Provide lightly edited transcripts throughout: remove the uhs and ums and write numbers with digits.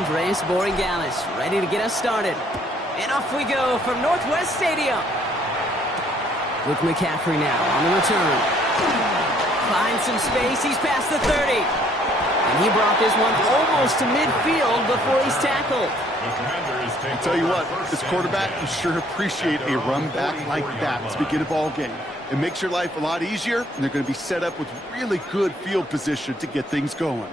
Andres Borregales, ready to get us started. And off we go from Northwest Stadium. With McCaffrey now on the return. Finds some space, he's past the 30. And he brought this one almost to midfield before he's tackled. I'll tell you what, this quarterback, you sure appreciate a run back like that to begin a ball game. It makes your life a lot easier, and they're going to be set up with really good field position to get things going.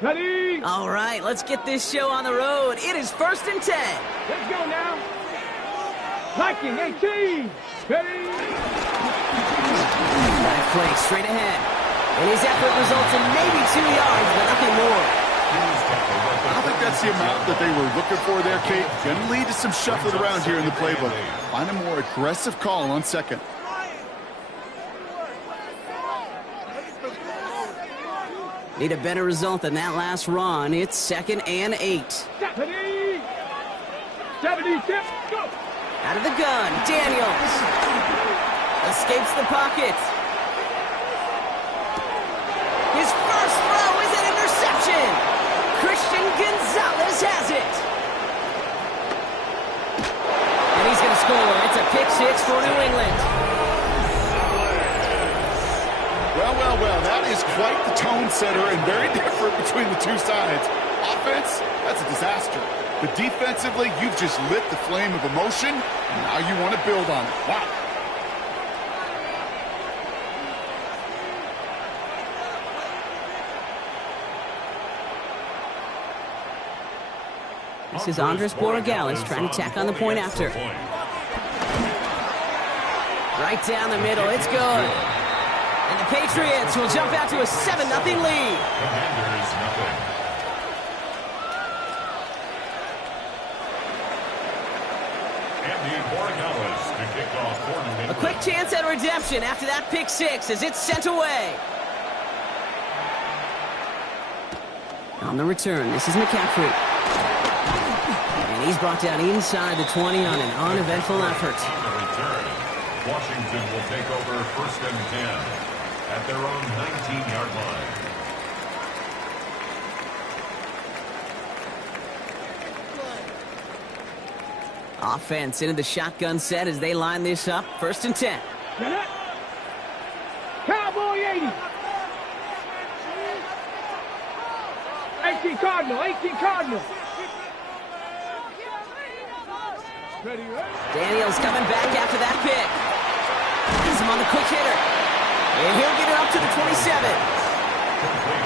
Ready? All right, let's get this show on the road. It is 1st and 10. Let's go now. Liking 18. Ready? Back play straight ahead. And his effort results in maybe 2 yards, but nothing more. I don't think that's the amount that they were looking for there, Kate. Going to lead to some shuffling around here in the playbook. Find a more aggressive call on second. Need a better result than that last run. It's 2nd and 8. 70. 76. Go. Out of the gun, Daniels. Escapes the pocket. His first throw is an interception. Christian Gonzalez has it. And he's going to score. It's a pick 6 for New England. Well, that is quite the tone setter and very different between the two sides. Offense, that's a disaster. But defensively, you've just lit the flame of emotion, and now you want to build on it. Wow. This is Andres Borregales trying to tack on the point after. Right down the middle, it's good. And the Patriots will jump out to a 7-0 lead. Commanders, nothing. Andy Borregales to kick off for New England. A quick chance at redemption after that pick 6 as it's sent away. On the return, this is McCaffrey. And he's brought down inside the 20 on an uneventful effort. On the return, Washington will take over 1st and 10 at their own 19-yard line. Offense into the shotgun set as they line this up. 1st and 10. Cowboy 80. 18 Cardinal. 18 Cardinal. Ready, ready. Daniels coming back after that pick. He's him on the quick hitter. And he'll get it up to the 27.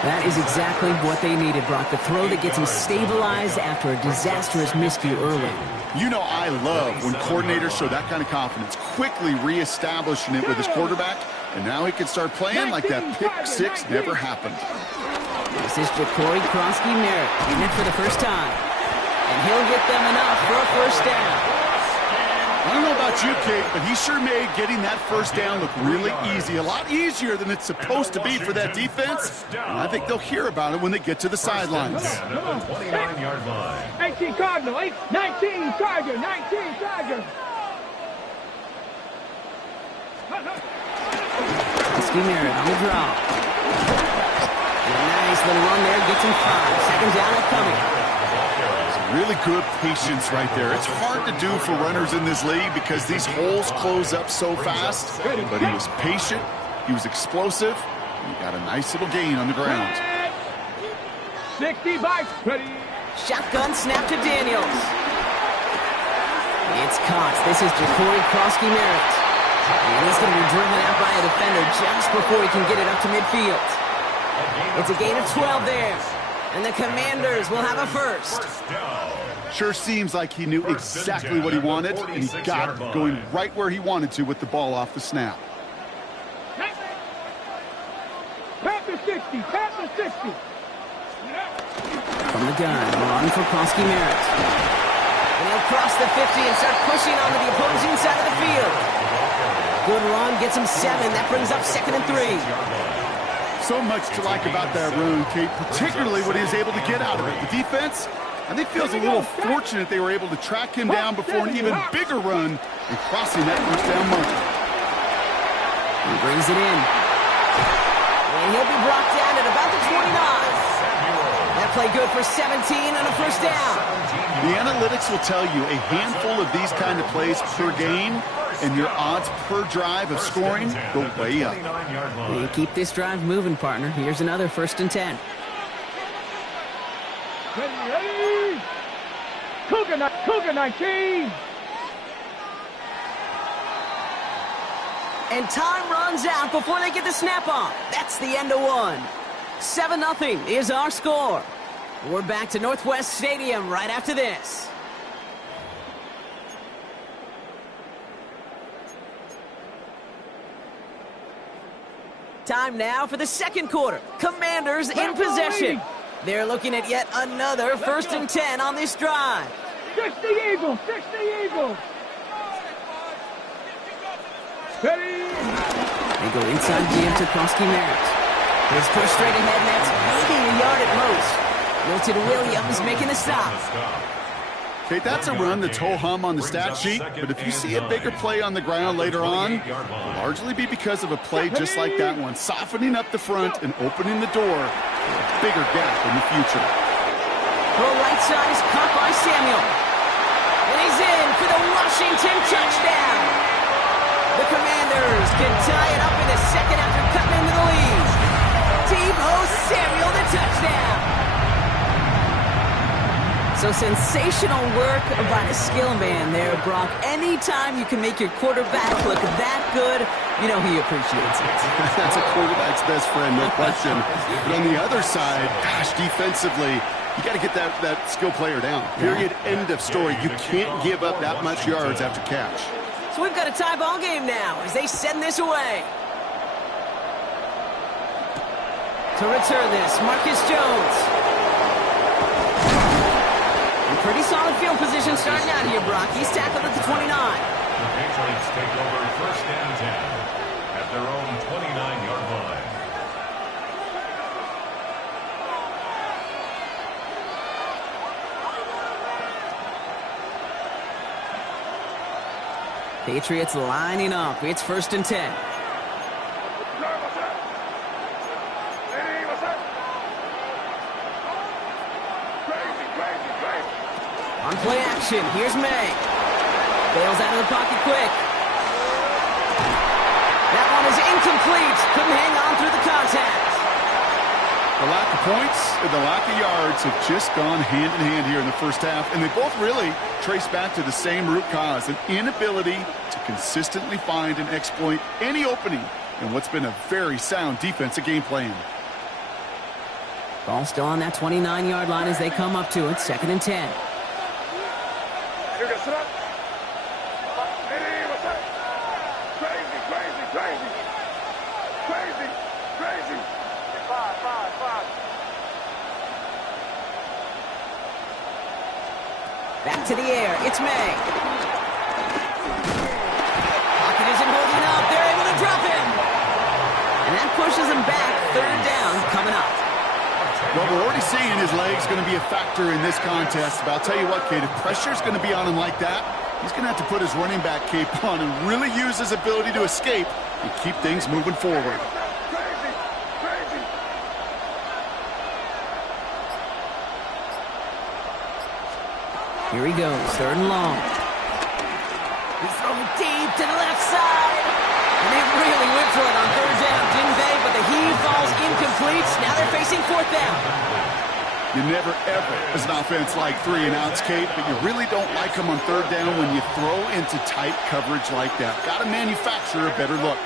That is exactly what they needed, Brock. The throw that gets him stabilized after a disastrous miscue early. You know I love when coordinators show that kind of confidence, quickly reestablishing it with his quarterback, and now he can start playing like that pick 6 never happened. This is Jacory Krosky-Merritt in it for the first time. And he'll get them enough for a 1st down. I don't know about you, Kate, but he sure made getting that 1st down look really easy. A lot easier than it's supposed to be for that defense. And I think they'll hear about it when they get to the sidelines. 29-yard line. 18 Cardinal. 19 Tiger. 19 Tiger. Krosky-Merritt on the draw. And a nice little run there gets him 5. 2nd down upcoming. Really good patience right there. It's hard to do for runners in this league because these holes close up so fast. But he was patient, he was explosive, and he got a nice little gain on the ground. 60 bikes. Ready. Shotgun snap to Daniels. It's caught. This is Jacory Krosky-Merritt. And he's going to be driven out by a defender just before he can get it up to midfield. It's a gain of 12 there. And the Commanders will have a 1st. Sure seems like he knew exactly what he wanted, and he got it going right where he wanted to with the ball off the snap. Pat the 60. Pat the 60. From the gun, run for Krosky-Merritt. And he'll cross the 50 and start pushing onto the opposing side of the field. Good run, gets him 7. That brings up 2nd and 3. So much to like about that run, Kate, particularly what he was able to get out of it. The defense, I think, feels a little fortunate they were able to track him down before an even bigger run and crossing that 1st down marker. He brings it in. And he'll be brought down at about the 29. That play good for 17 and a first down. The analytics will tell you a handful of these kind of plays per game, and your odds per drive of scoring go way up. You keep this drive moving, partner. Here's another 1st and 10. Ready? Cougar 19. And time runs out before they get the snap on. That's the end of one. 7-0 is our score. We're back to Northwest Stadium right after this. Time now for the second quarter. Commanders in possession. They're looking at yet another 1st and 10 on this drive. 60 Eagles. Ready? They go inside Jim to Krosky-Merritt. His push straight ahead, and that's maybe a yard at most. Wilton Williams making the stop. Okay, that's a run that's ho-hum on the stat sheet, but if you see a bigger play on the ground later on, it'll largely be because of a play just like that one, softening up the front and opening the door for a bigger gap in the future. Pro right side is caught by Samuel. And he's in for the Washington touchdown. The Commanders can tie it up in the second after cutting into the lead. Deebo Samuel, the touchdown. So sensational work by the skill man there, Brock. Anytime you can make your quarterback look that good, you know he appreciates it. That's a quarterback's best friend, no question. But on the other side, gosh, defensively, you got to get that skill player down. Period, end of story. You can't give up that much yards after catch. So we've got a tie ball game now as they send this away. To return this, Marcus Jones. Pretty solid field position starting out here, Brock. He's tackled at the 29. The Patriots take over 1st and 10 at their own 29-yard line. Patriots lining up. It's 1st and 10. On play action, here's May. Bails out of the pocket quick. That one is incomplete. Couldn't hang on through the contact. The lack of points and the lack of yards have just gone hand in hand here in the first half, and they both really trace back to the same root cause, an inability to consistently find and exploit any opening in what's been a very sound defensive game plan. Ball still on that 29-yard line as they come up to it, 2nd and 10. Back to the air. It's May. Pocket isn't holding up. They're able to drop him. And that pushes him back. 3rd down coming up. Well, we're already seeing his legs going to be a factor in this contest. But I'll tell you what, Kate, if pressure's going to be on him like that, he's going to have to put his running back cape on and really use his ability to escape and keep things moving forward. Here he goes, 3rd and long. He's throwing deep to the left side. And they really went for it on 3rd down, didn't they? But the heave falls incomplete. Now they're facing 4th down. You never, ever, as an offense, like 3-and-outs, Kate, but you really don't like them on 3rd down when you throw into tight coverage like that. Got to manufacture a better look.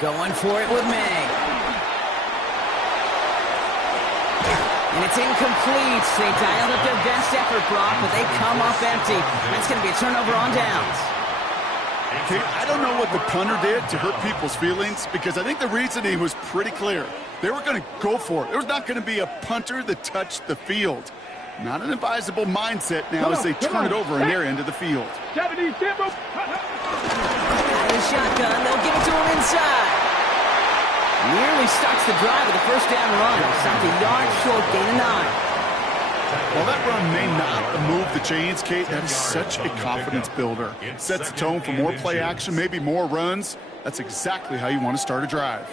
Going for it with May. And it's incomplete. They dialed up their best effort, Brock, but they come up empty. That's going to be a turnover on downs. Okay, I don't know what the punter did to hurt people's feelings, because I think the reasoning was pretty clear. They were going to go for it. There was not going to be a punter that touched the field. Not an advisable mindset now as they turn it over in their end of the field. Shotgun, they'll give it to him inside. Nearly starts the drive with a first down run. Stopped a yard short, gain of 9. While that run may not move the chains, Kate, that is such a confidence builder. It sets the tone for more play action, maybe more runs. That's exactly how you want to start a drive.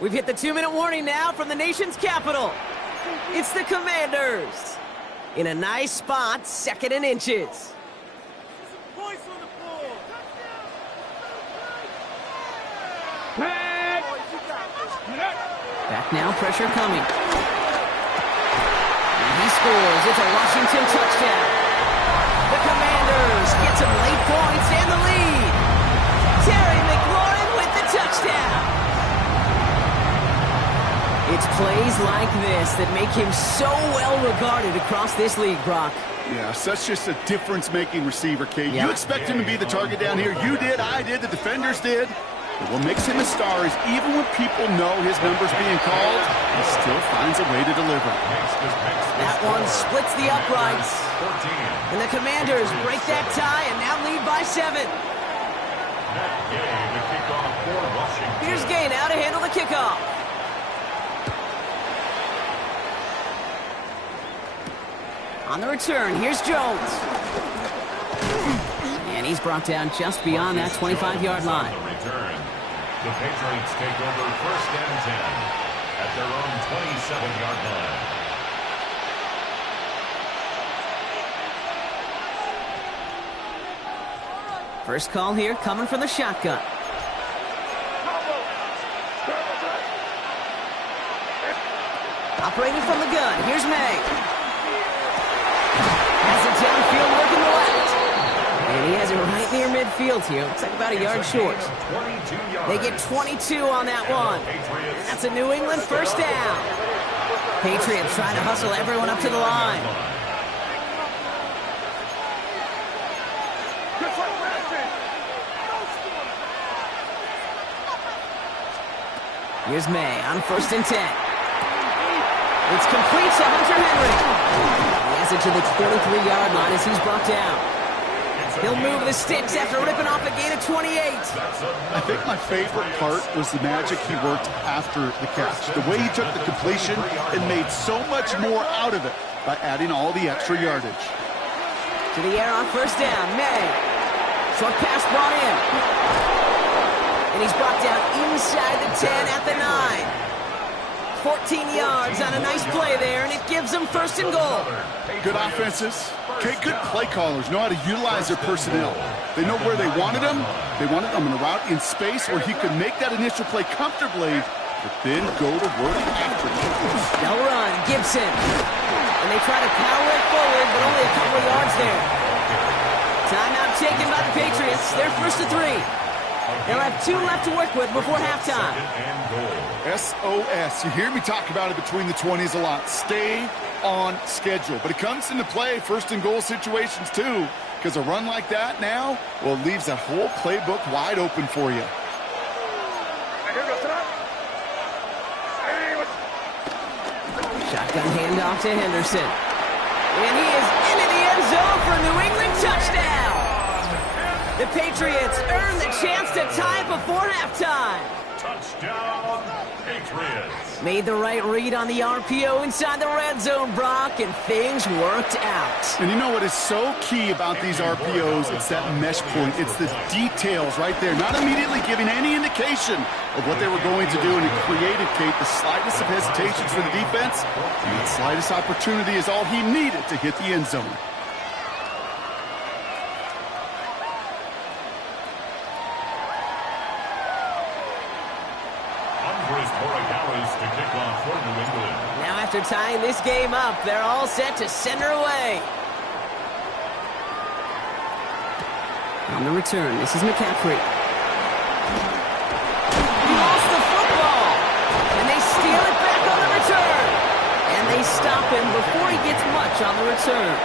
We've hit the 2-minute warning now from the nation's capital. It's the Commanders. In a nice spot, 2nd and inches. Back now, pressure coming. And he scores. It's a Washington touchdown. The Commanders get some late points and the lead. Terry McLaurin with the touchdown. It's plays like this that make him so well regarded across this league, Brock. Yeah, such just a difference-making receiver, Kate. You expect him to be the target down here. You did, I did, the defenders did. But what makes him a star is even when people know his number's being called, he still finds a way to deliver. That one splits the uprights. And the Commanders break that tie and now lead by 7. Here's Gay now to handle the kickoff. On the return, here's Jones. And he's brought down just beyond that 25-yard line. The Patriots take over 1st and 10 at their own 27-yard line. First call here coming from the shotgun. Operating from the gun, here's May. Has it downfield working the left. And he has it right near midfield here. Looks like about a yard short. They get 22 on that one. And that's a New England first down. Patriots trying to hustle everyone up to the line. Here's May on 1st and 10. It's complete to Hunter Henry. He has it to the 23-yard line as he's brought down. He'll move the sticks after ripping off a gain of 28. I think my favorite part was the magic he worked after the catch. The way he took the completion and made so much more out of it by adding all the extra yardage. To the air on 1st down, May. Short pass brought in. And he's brought down inside the 10 at the 9. 14 yards on a nice play there, and it gives them 1st and goal. Good offenses. Okay, good play callers know how to utilize their personnel. They know where they wanted them. They wanted them in a route in space where he could make that initial play comfortably, but then go to work after it. They'll run, Gibson. And they try to power it forward, but only a couple of yards there. Timeout taken by the Patriots. They're 1st and 3. They'll have 2 left to work with before halftime. SOS. You hear me talk about it between the 20s a lot. Stay on schedule. But it comes into play 1st and goal situations too, because a run like that now, well, it leaves that whole playbook wide open for you. Shotgun handoff to Henderson. And he is into the end zone for a New England touchdown. The Patriots earn the chance to tie before halftime. Touchdown, Patriots. Made the right read on the RPO inside the red zone, Brock, and things worked out. And you know what is so key about these RPOs? It's that mesh point. It's the details right there. Not immediately giving any indication of what they were going to do, and it created, Kate, the slightest of hesitations for the defense. And that slightest opportunity is all he needed to hit the end zone. Now after tying this game up, they're all set to send her away. On the return, this is McCaffrey. He lost the football, and they steal it back on the return. And they stop him before he gets much on the return.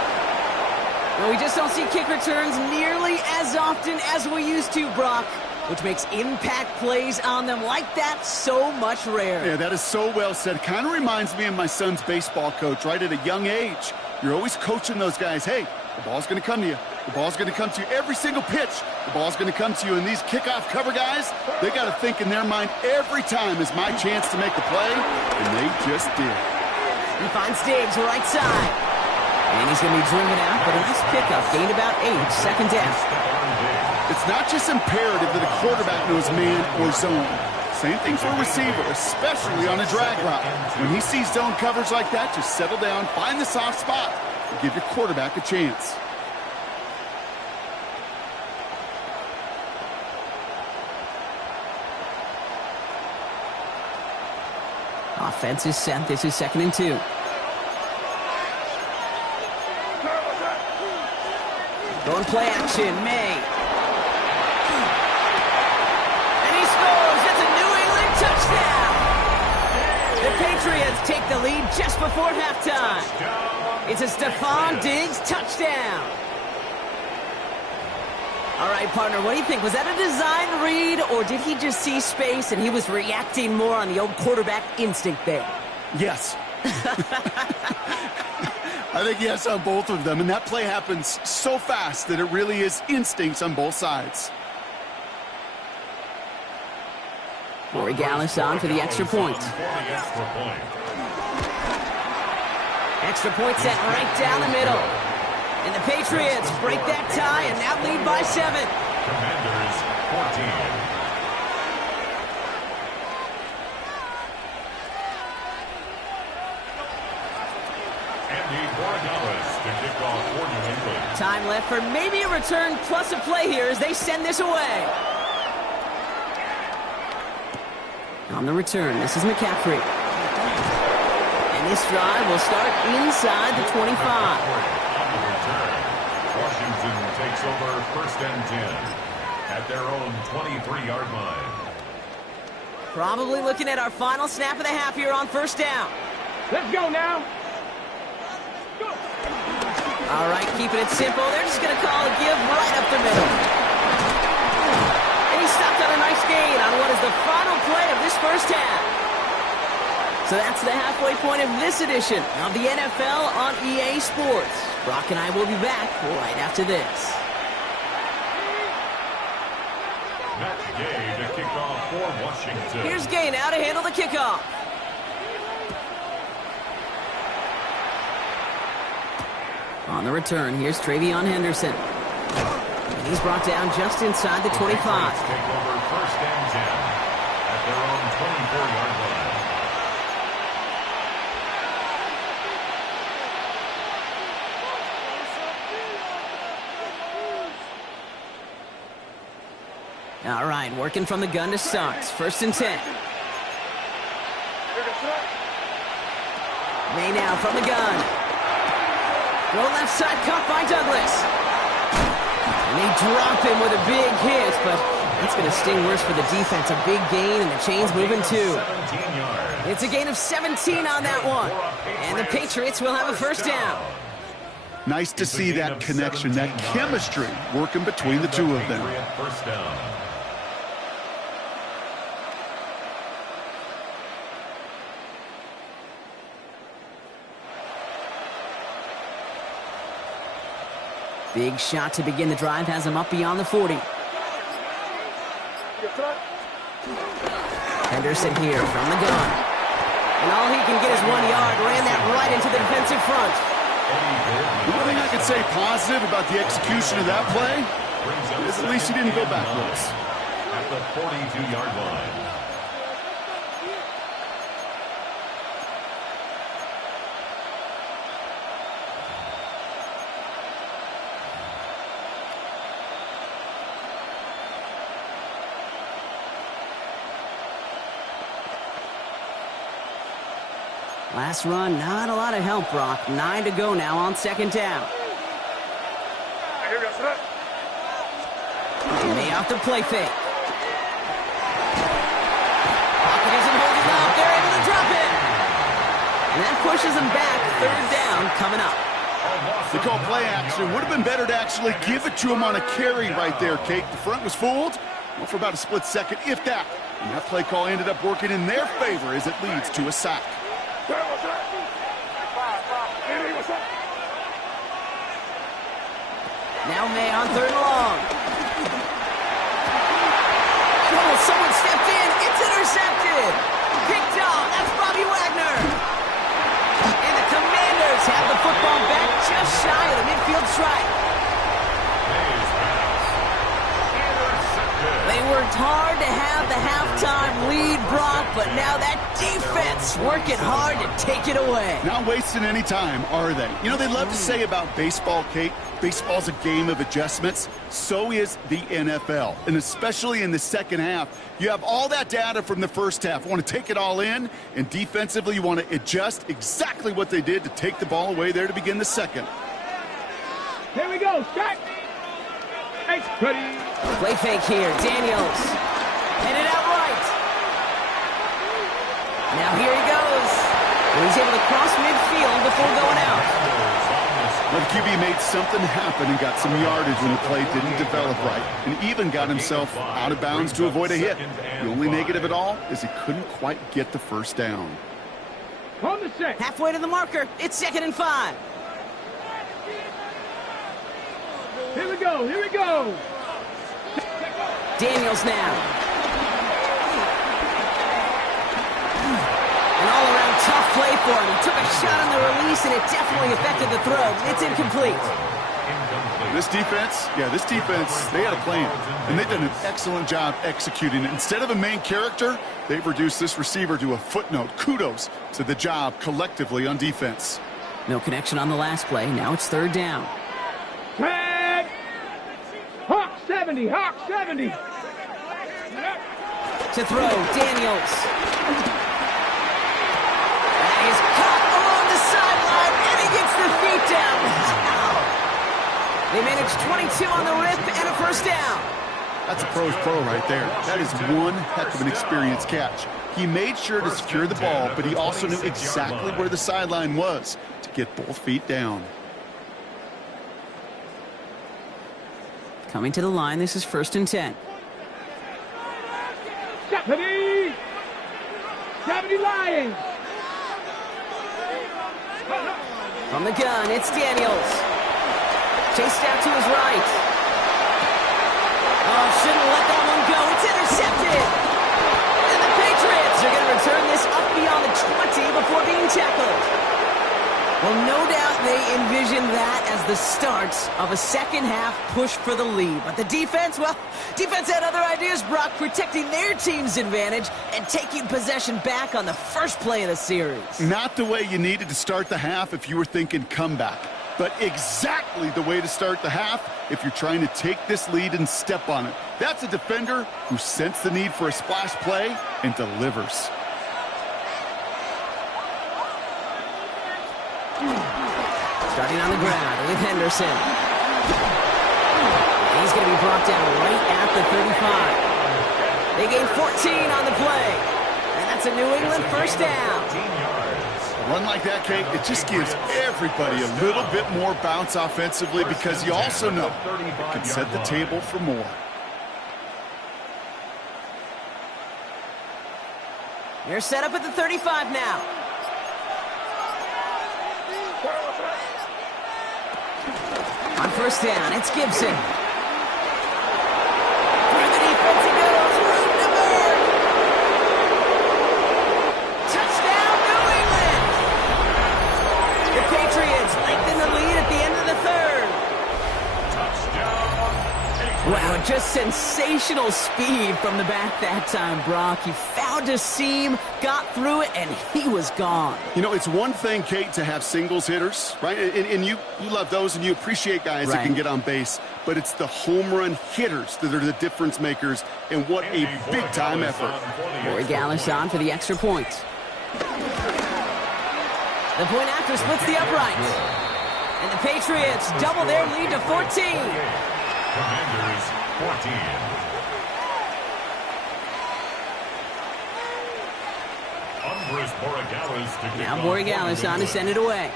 Well, we just don't see kick returns nearly as often as we used to, Brock, which makes impact plays on them like that so much rarer. Yeah, that is so well said. Kind of reminds me of my son's baseball coach, right? At a young age, you're always coaching those guys, hey, the ball's going to come to you. The ball's going to come to you every single pitch. The ball's going to come to you, and these kickoff cover guys, they got to think in their mind every time is my chance to make a play, and they just did. He finds Diggs right side. And he's going to be driven out, but a nice pickup. Gained about 8, second down. It's not just imperative that a quarterback knows man or zone. Same thing for a receiver, especially on a drag route. When he sees zone coverage like that, just settle down, find the soft spot, and give your quarterback a chance. Offense is set. This is 2nd and 2. Going play action, May. And he scores. It's a New England touchdown. The Patriots take the lead just before halftime. It's a Stephon Diggs touchdown. All right, partner, what do you think? Was that a design read, or did he just see space and he was reacting more on the old quarterback instinct there? Yes. I think yes on both of them, and that play happens so fast that it really is instincts on both sides. Corey Gallis on for the extra point. Extra point set right down the middle. And the Patriots break that tie and now lead by 7. Commanders 14. Andy Borregales to kick off for New England. Time left for maybe a return plus a play here as they send this away. On the return, this is McCaffrey. And this drive will start inside the 25. Washington takes over 1st and 10 at their own 23-yard line. Probably looking at our final snap of the half here on 1st down. Let's go now. Go. All right, keeping it simple. They're just going to call a give right up the middle. And he stopped on a nice gain on what is the final play of this 1st half. So that's the halfway point of this edition of the NFL on EA Sports. Brock and I will be back right after this. Matt Gay to kick off for Washington. Here's Gay now to handle the kickoff. On the return, here's Travion Henderson. And he's brought down just inside the 25. Take over 1st and 10 at their own 24-yard line. All right, working from the gun to start. 1st and 10. May now from the gun. Go left side, caught by Douglas. And they drop him with a big hit, but that's going to sting worse for the defense. A big gain, and the chain's moving too. It's a gain of 17 on that one. And the Patriots will have a 1st down. Nice to see that connection, that chemistry working between the two of them. 1st down. Big shot to begin the drive has him up beyond the 40. Henderson here from the gun. And all he can get is 1 yard. Ran that right into the defensive front. One thing I can say positive about the execution of that play is at least he didn't go backwards. At the 42-yard line. Last run, not a lot of help, Brock. 9 to go now on 2nd down. May off the play fake. Pocket isn't holding up. They're able to drop it. And that pushes them back. 3rd down coming up. They call play action. Would have been better to actually give it to him on a carry right there, Kate. The front was fooled. Well, for about a split second, if that. And that play call ended up working in their favor as it leads to a sack. Now May on 3rd and long. Oh, someone stepped in. It's intercepted. Picked off. That's Bobby Wagner. And the Commanders have the football back just shy of the midfield stripe. They worked hard to have the halftime lead, Brock, but now that defense working hard to take it away. Not wasting any time, are they? You know, they love to say about baseball, Kate, baseball's a game of adjustments. So is the NFL. And especially in the second half, you have all that data from the first half. You want to take it all in, and defensively you want to adjust exactly what they did to take the ball away there to begin the second. Here we go. Start. Ready. Play fake here. Daniels. Headed out right. Now here he goes. And he's able to cross midfield before going out. Well, the QB made something happen and got some yardage when the play didn't develop right, and even got himself out of bounds to avoid a hit. The only negative at all is he couldn't quite get the first down. On the set. Halfway to the marker. It's 2nd and 5. Here we go. Here we go. Daniels now. An all-around tough play for him. He took a shot on the release, and it definitely affected the throw. It's incomplete. This defense, they had a plan, and they've done an excellent job executing it. Instead of a main character, they've reduced this receiver to a footnote. Kudos to the job collectively on defense. No connection on the last play. Now it's 3rd down. Tag. Hawk 70. Hawk 70. To throw, Daniels. That is caught along the sideline, and he gets the feet down. Wow. They managed 22 on the rip and a 1st down. That's a pro's pro right there. That is one heck of an experienced catch. He made sure to secure the ball, but he also knew exactly where the sideline was to get both feet down. Coming to the line, this is 1st and 10. 70. 70 Lions. From the gun, it's Daniels. Chased out to his right. Oh, shouldn't let that one go. It's intercepted. And the Patriots are going to return this up beyond the 20 before being tackled. Well, no doubt they envisioned that as the start of a second-half push for the lead. But the defense, well, defense had other ideas, Brock, protecting their team's advantage and taking possession back on the first play of the series. Not the way you needed to start the half if you were thinking comeback, but exactly the way to start the half if you're trying to take this lead and step on it. That's a defender who sensed the need for a splash play and delivers. Starting on the ground with Henderson. He's going to be brought down right at the 35. They gain 14 on the play. And that's a New England 1st down. A run like that, Kate, it just gives everybody a little bit more bounce offensively because you also know it can set the table for more. They're set up at the 35 now. On 1st down, it's Gibson. Through the defense he goes. Room to burn. Touchdown, New England. The Patriots lengthen the lead at the end of the 3rd. Wow, just sensational speed from the back that time, Brock. He found a seam, got through it, and he was gone. You know, it's one thing, Kate, to have singles hitters, right? And you love those, and you appreciate guys that can get on base. But it's the home run hitters that are the difference makers, and what a big-time effort. Corey Gallis on for the extra point. The point after splits the uprights. And the Patriots double their lead to 14. Commanders 14. Now Borregales on to send it away.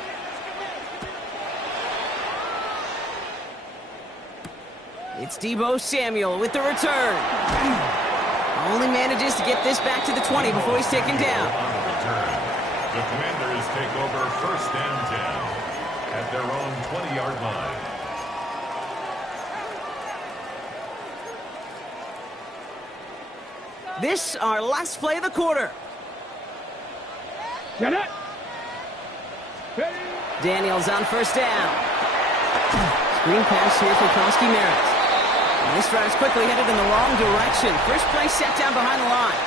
It's Deebo Samuel with the return. Only manages to get this back to the 20 before he's taken down. The Commanders take over 1st and 10 at their own 20-yard line. This, our last play of the quarter. Get it. Ready. Daniels on first down. Screen pass here for Koski Merritt. And this drive's quickly headed in the wrong direction. First play set down behind the line.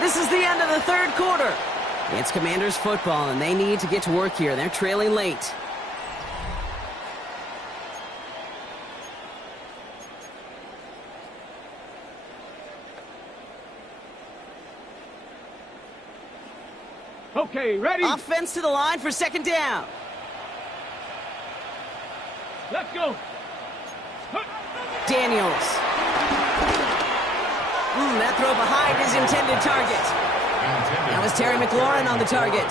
This is the end of the third quarter. It's Commanders football, and they need to get to work here. They're trailing late. Okay, ready. Offense to the line for second down. Let's go. Daniels. That throw behind his intended target. That was Terry McLaurin on the target.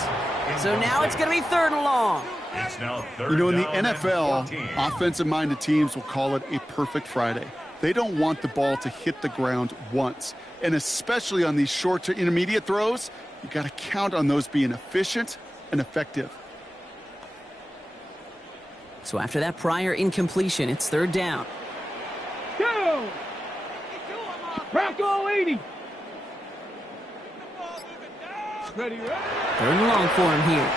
So now it's going to be third and long. It's now third You know, in the down and NFL, 14. offensive-minded teams will call it a perfect Friday. They don't want the ball to hit the ground once. And especially on these short to intermediate throws, you got to count on those being efficient and effective. So after that prior incompletion, it's third down. Go. Bronco 80. Ready, ready. Third and long for him here.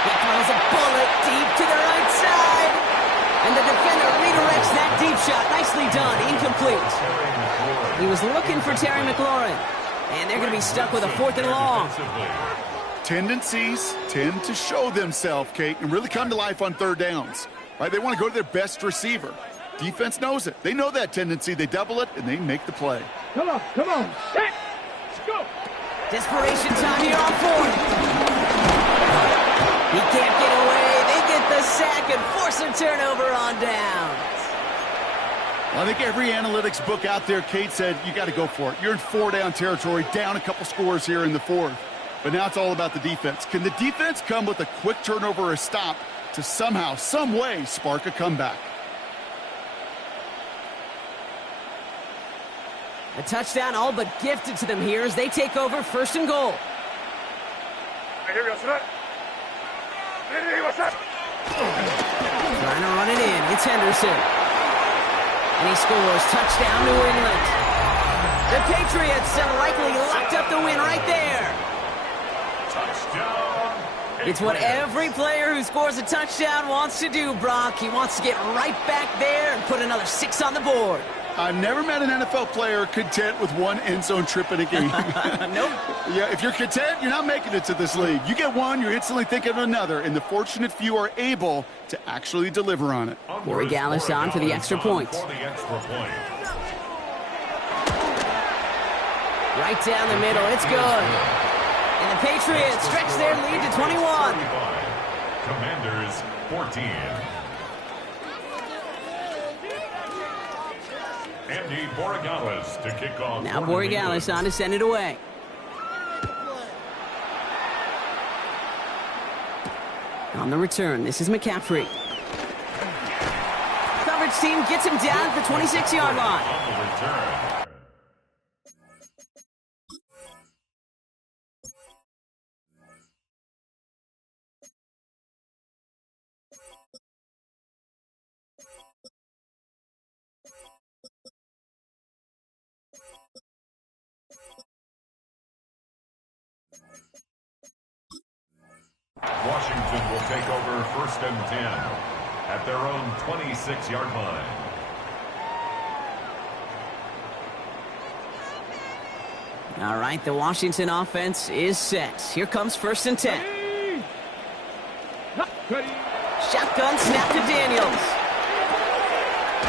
He throws a bullet deep to the right side. And the defender redirects that deep shot. Nicely done. Incomplete. He was looking for Terry McLaurin. And they're going to be stuck with a fourth and long. Tendencies tend to show themselves, Kate, and really come to life on third downs. Right? They want to go to their best receiver. Defense knows it. They know that tendency. They double it, and they make the play. Come on, come on. Set. Go. Desperation time here on fourth. He can't get away. They get the sack and force a turnover on downs. Well, I think every analytics book out there, Kate, said you got to go for it. You're in four-down territory, down a couple scores here in the fourth. But now it's all about the defense. Can the defense come with a quick turnover or a stop to somehow, some way, spark a comeback? A touchdown all but gifted to them here as they take over first and goal. Trying to run it in. It's Henderson. And he scores. Touchdown, New England. The Patriots have likely locked up the win right there. Touchdown. It's what every player who scores a touchdown wants to do, Brock. He wants to get right back there and put another 6 on the board. I've never met an NFL player content with one end zone trip in a game. Nope. Yeah, if you're content, you're not making it to this league. You get one, you're instantly thinking of another, and the fortunate few are able to actually deliver on it. Corey Gallis on for the extra point. Right down the middle, it's good. And the Patriots stretch their lead to 21. Commanders 14. Andy Borregales to kick off. Now Borregales on to send it away. On the return, this is McCaffrey. Coverage team gets him down at the 26-yard line. On the return. Washington will take over first and 10 at their own 26-yard line. All right, the Washington offense is set. Here comes first and 10. Ready. Shotgun snap to Daniels.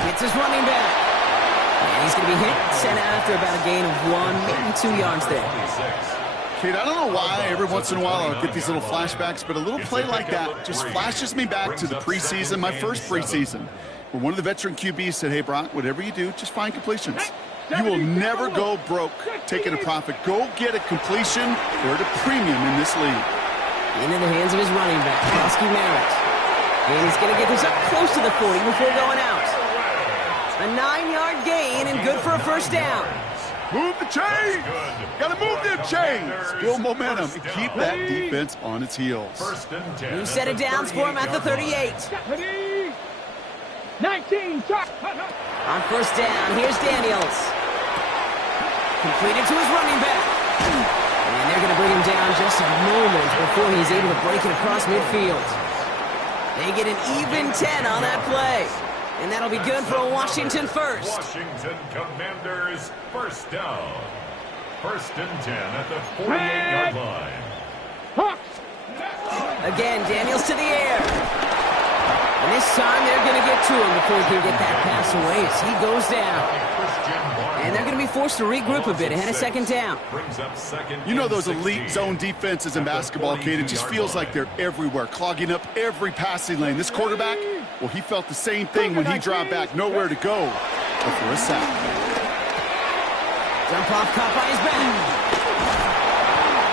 Gets his running back. And he's going to be hit, sent after about a gain of 1, maybe 2 yards there. 26. Kate, I don't know why every once in a while I'll get these little flashbacks, but a little play like that just flashes me back to the preseason, my first preseason, where one of the veteran QBs said, hey, Brock, whatever you do, just find completions. You will never go broke taking a profit. Go get a completion. They're at a premium in this league. Into the hands of his running back, Koski Merritt. And he's going to get this up close to the 40 before going out. A 9-yard gain and good for a first down. Move the chains. Got to move them chains. Build momentum and keep that defense on its heels. First and 10. New set of downs for him at the 38. Ready. 19. Start. On first down, here's Daniels. Completed to his running back. And they're going to bring him down just a moment before he's able to break it across midfield. They get an even 10 on that play. And that'll be good for a Washington first. Washington Commanders first down. First and 10 at the 48-yard line. Again, Daniels to the air. And this time they're going to get to him before he can get that pass away as he goes down. And they're going to be forced to regroup a bit ahead of second down. You know those elite zone defenses in basketball, Kate, it just feels like they're everywhere, clogging up every passing lane. This quarterback, well, he felt the same thing when he dropped back, nowhere to go before a sack. Dump off caught by his back.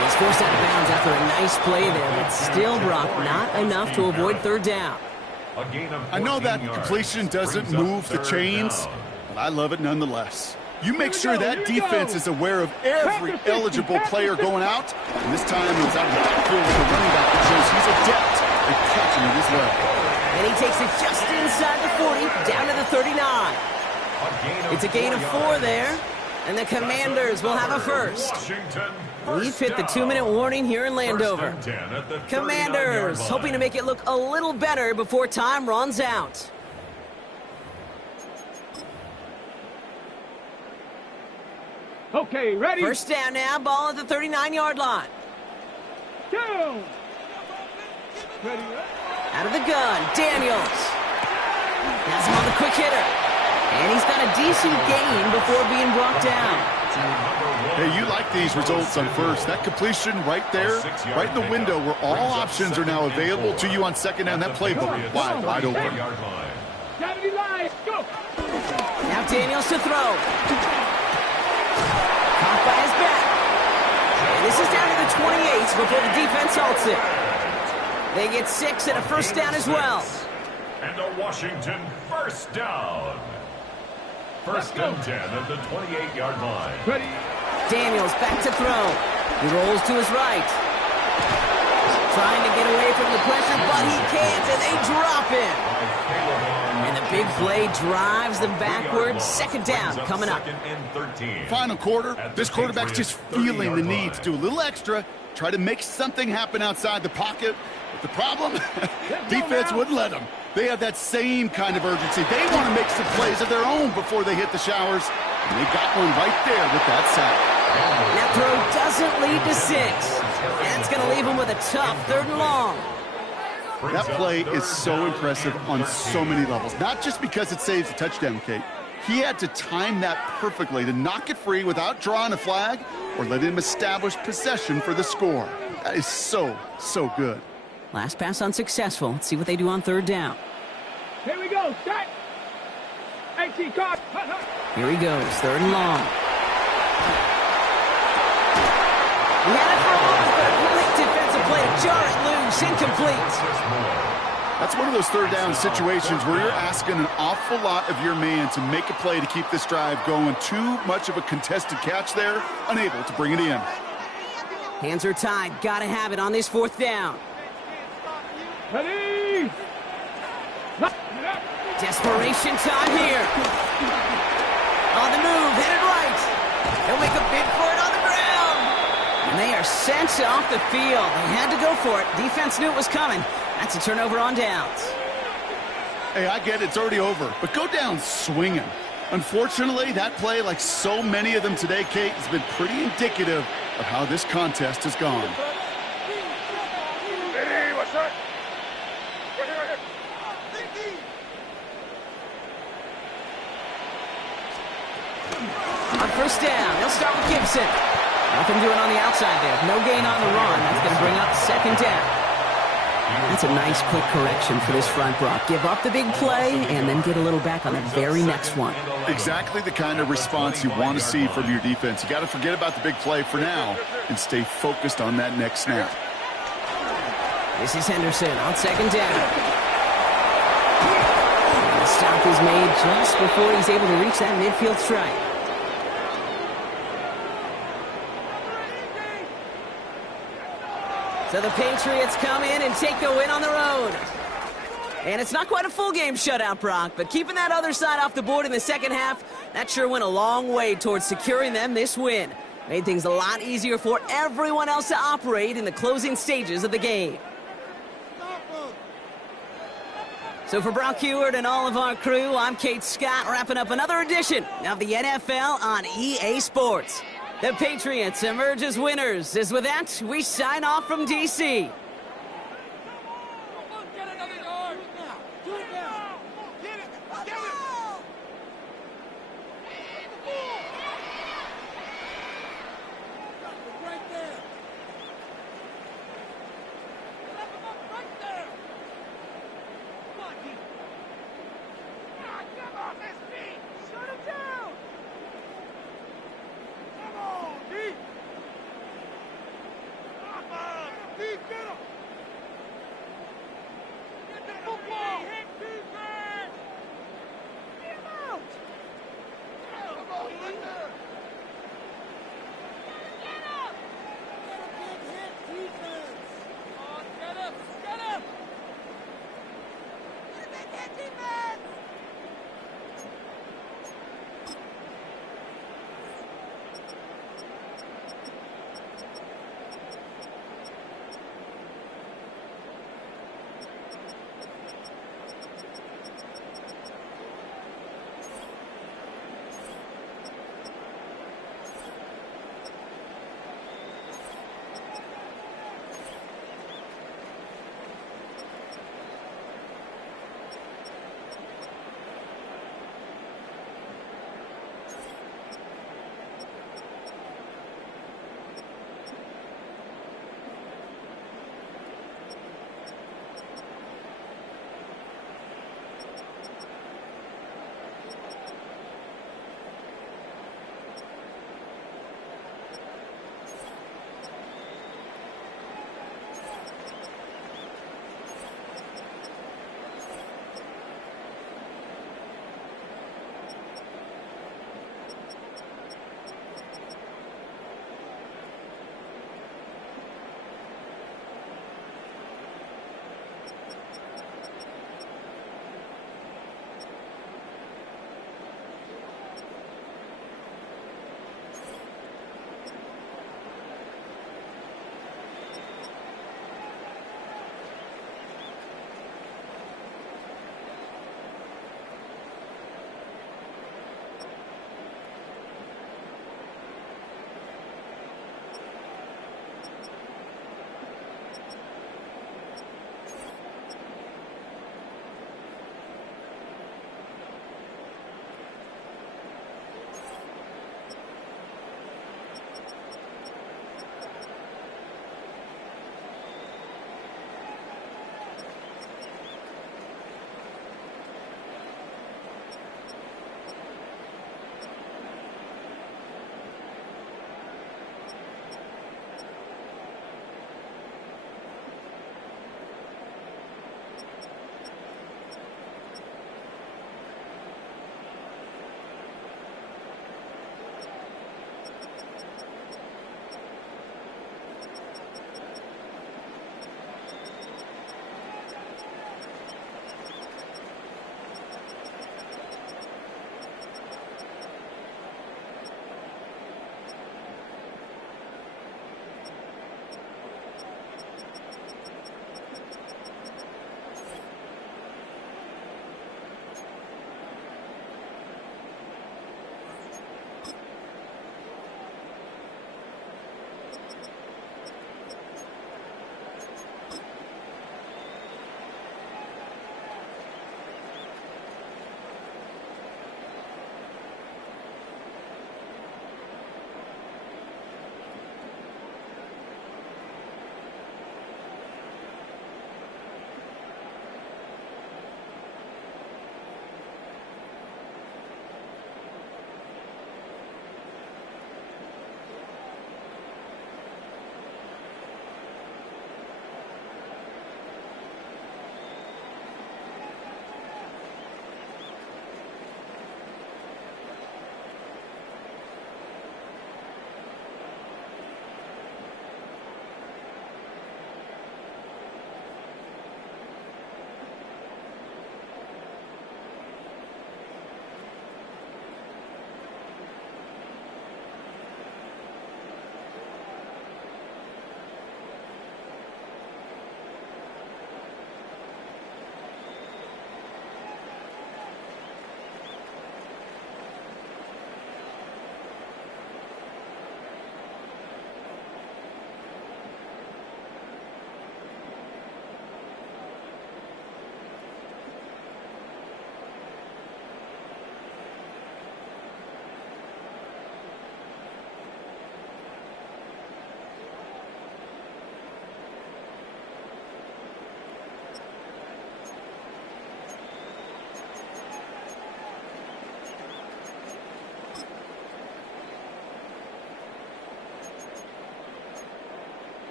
He's forced out of bounds after a nice play there, but still, Brock, not enough to avoid third down. I know that completion doesn't move the chains, but I love it nonetheless. You make sure that defense is aware of every eligible player going out, and this time it's out of the backfield with a running back that shows he's adept at catching it as well. And he takes it just inside the 40, down to the 39. It's a gain of 4 there, and the Commanders will have a first. We've hit the 2-minute warning here in Landover. Commanders hoping to make it look a little better before time runs out. Okay, ready? First down now, ball at the 39-yard line. Down. Ready? Out of the gun, Daniels. Has him on the quick hitter. And he's got a decent gain before being brought down. Hey, you like these results on first. That completion right there, right in the window where all options are now available to you on second down. That playbook wide open. Now Daniels to throw. Caught by his back. And this is down to the 28 before the defense halts it. They get 6 and a first down as well. And a Washington first down. First and 10 at the 28-yard line. Ready? Daniels back to throw. He rolls to his right. Trying to get away from the pressure, but he can't, and they drop him. And the big play drives them backwards. Second down coming up. Final quarter, this quarterback's just feeling the need to do a little extra, try to make something happen outside the pocket. But the problem, defense wouldn't let them. They have that same kind of urgency. They want to make some plays of their own before they hit the showers. And they got one right there with that sack. That throw doesn't lead to 6. And it's going to leave him with a tough 3rd and long. That play is so impressive on so many levels. Not just because it saves a touchdown, Kate. He had to time that perfectly to knock it free without drawing a flag or letting him establish possession for the score. That is so good. Last pass unsuccessful. Let's see what they do on 3rd down. Here we go. Set. 18 card. Here he goes. 3rd and long. He had it for a moment, but a quick defensive play to jar it loose. Incomplete. That's one of those 3rd down situations where you're asking an awful lot of your man to make a play to keep this drive going. Too much of a contested catch there. Unable to bring it in. Hands are tied. Got to have it on this 4th down. Ready? Desperation time here. On the move, headed right. He'll make a bid for it on the ground. And they are sent off the field. They had to go for it. Defense knew it was coming. That's a turnover on downs. Hey, I get it. It's already over. But go down swinging. Unfortunately, that play, like so many of them today, Kate, has been pretty indicative of how this contest has gone. On first down, they'll start with Gibson. Nothing doing on the outside there. No gain on the run. That's going to bring up 2nd down. That's a nice quick correction for this front, Brock. Give up the big play and then get a little back on the very next one. Exactly the kind of response you want to see from your defense. You got to forget about the big play for now and stay focused on that next snap. This is Henderson on 2nd down. And the stop is made just before he's able to reach that midfield strike. So the Patriots come in and take the win on the road. And it's not quite a full game shutout, Brock, but keeping that other side off the board in the second half, that sure went a long way towards securing them this win. Made things a lot easier for everyone else to operate in the closing stages of the game. So for Brock Heward and all of our crew, I'm Kate Scott, wrapping up another edition of the NFL on EA Sports. The Patriots emerge as winners. As with that, we sign off from D.C.